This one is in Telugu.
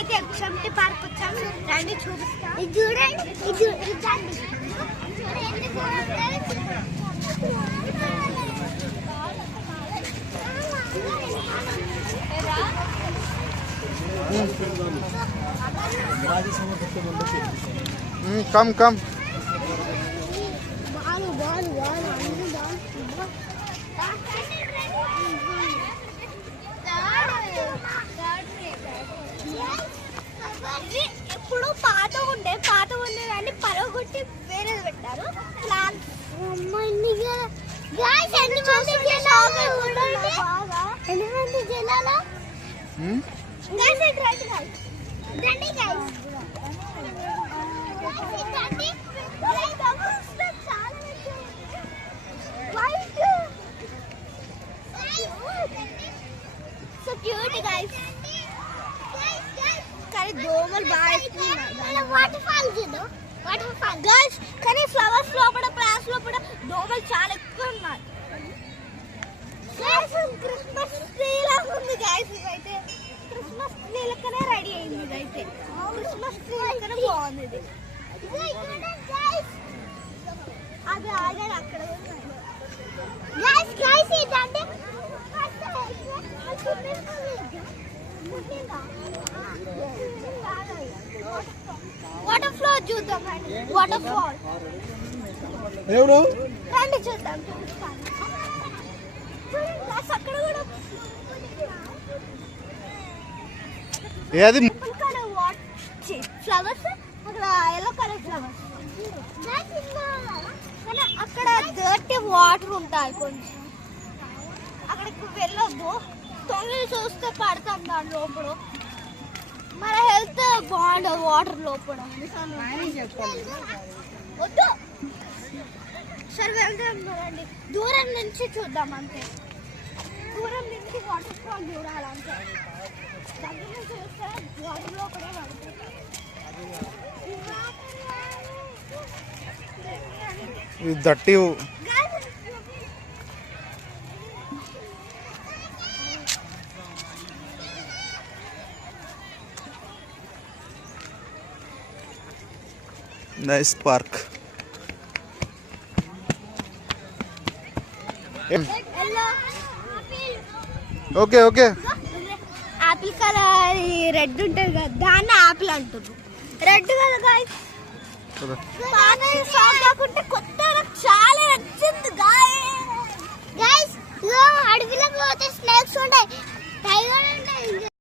మేమైతే ఎగ్జామ్టీ పార్క్ వచ్చాము. రండి చూపిస్తాం. ఇది చూడండి, ఇది చూడండి. కమ్ కమ్ ఎప్పుడు పాత ఉండే దాన్ని పరగొట్టి వేరేది పెట్టారు. కానీ దోమలు బాగా వాటర్ ఫాల్ గైస్. కానీ ఫ్లవర్స్ లోపల క్లాస్ లోపల దోమలు చాలా ఎక్కువ ఉన్నాయి. క్రిస్మస్ ట్రీ లాగా ఉంది గైస్. ఇదైతే క్రిస్మస్ ట్రీ లెక్కనే రెడీ అయింది. ఇదైతే క్రిస్మస్ ట్రీ లెక్కనే బాగుంది. ఇది అది ఆగారు అక్కడ. ఏంటంటే వాటర్ ఫ్లోర్ చూద్దాం. వాటర్ ఫ్లోర్ రండి చూద్దాం. అక్కడ కూడా ఫ్లవర్స్, అక్కడ ఎల్లో కలర్ ఫ్లవర్స్. కానీ అక్కడ డర్టీ వాటర్ ఉంటాయి కొంచెం. అక్కడికి వెళ్ళొద్దు. తొందరగా చూస్తే పడతాం దాని లోపల. మన హెల్త్ బాగుండదు వాటర్ లోపల. వద్దు. సరే వెళ్దాం. రండి దూరం నుంచి చూద్దాం. అంతే దూరం నుంచి వాటర్ ఫాల్ చూడాలంటే. దగ్గర నుంచి చూస్తే వాటర్ లోపల పడుతుంది. That nice park. Okay okay. Apple colour red ఉంటుంది కదా, దాన్ని ఆపిల్ అంటారు. రెడ్ కదా గాయ్స్. కాకుంటే కొత్త చాలా నచ్చింది గాయ్స్. అడవిలో పోతే స్నేక్స్ ఉంటాయి, టైగర్ ఉంటాయి.